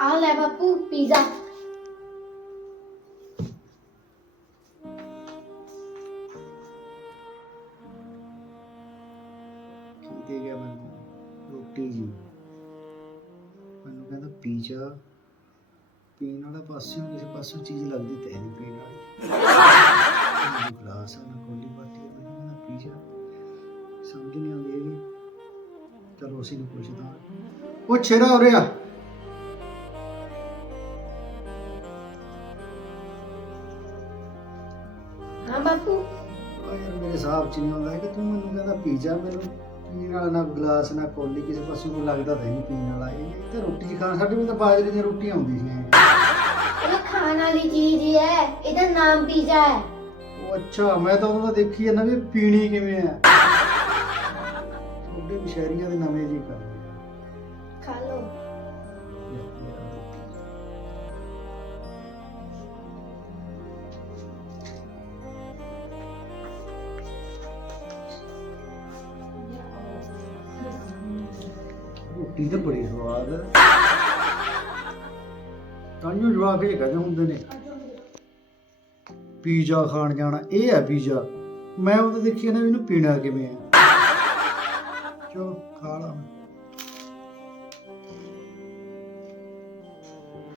ਆ ਲੈ ਬਾਪੂ ਪੀਜ਼ਾ ਦੇ ਗਿਆ ਮੈਨੂੰ ਰੋਟੀ ਜੀ। ਮੈਨੂੰ ਕਹਿੰਦਾ ਪੀਜ਼ਾ ਪੀਣ ਵਾਲਾ ਪਾਸਿਓਂ ਕਿਸੇ ਪਾਸੋਂ ਚੀਜ਼ ਲੱਗਦੀ ਤੇ ਨਹੀਂ ਪੀਣ ਵਾਲੀ। ਨਾ ਗਲਾਸ ਆ ਨਾ ਕੋਲੀ ਬਾਟੀ ਆ, ਮੈਨੂੰ ਕਹਿੰਦਾ ਪੀਜ਼ਾ ਸਮਝ ਨਹੀਂ ਆਉਂਦੀ ਹੈਗੀ। ਚਲੋ ਅਸੀਂ ਨੂੰ ਪੁੱਛਦਾ। ਉਹ ਛੇਰਾ ਹੋ ਰਿਹਾ। ਹਾਂ ਬਾਪੂ। ਉਹ ਯਾਰ ਮੇਰੇ ਹਿਸਾਬ ਚ ਨਹੀਂ ਆਉਂਦਾ ਕਿ ਤੂੰ ਮੈਨੂੰ ਕਹਿੰਦਾ ਪੀਜ਼ਾ ਮੈਨੂੰ ਪੀਣ ਵਾਲਾ ਨਾ ਗਲਾਸ ਨਾ ਕੋਲੀ ਕਿਸੇ ਪਾਸੋਂ ਕੋਈ ਲੱਗਦਾ ਤਾਂ ਨਹੀਂ ਪੀਣ ਵਾਲਾ। ਇਹ ਤਾਂ ਰੋਟੀ ਖਾਣ ਸਾਡੇ ਕੋਲ ਤਾਂ ਬਾਜਰੇ ਦੀਆਂ ਰੋਟੀਆਂ ਆਉਂਦੀਆਂ ਸੀ। ਇਹ ਖਾਣ ਵਾਲੀ ਚੀਜ਼ ਹੀ ਹੈ ਇਹਦਾ ਨਾਮ ਪੀਜ਼ਾ ਹੈ। ਉਹ ਅੱਛਾ ਮੈਂ ਤਾਂ ਉਹਦਾ ਦੇਖੀ ਜਾਂਦਾ ਵੀ ਪੀਣੀ ਕਿਵੇਂ ਆ। ਉਹਦੇ ਬਸ਼ੈਰੀਆਂ ਦੇ ਨਵੇਂ ਜੀ ਕਰ ਰੋਟੀ ਤੇ ਬੜੀ ਸਵਾਦ ਹੈ ਤਾਂਯੋ ਜਵਾਬ ਇਹ ਕਹਿੰਦੇ ਹੁੰਦੇ ਨੇ, ਪੀਜ਼ਾ ਖਾਣ ਜਾਣਾ, ਇਹ ਹੈ ਪੀਜ਼ਾ। ਮੈਂ ਉਹਦੇ ਦੇਖੀ ਨਾ ਇਹਨੂੰ ਪੀਣਾ ਕਿਵੇਂ ਆ। ਚਲੋ ਖਾ ਲਾ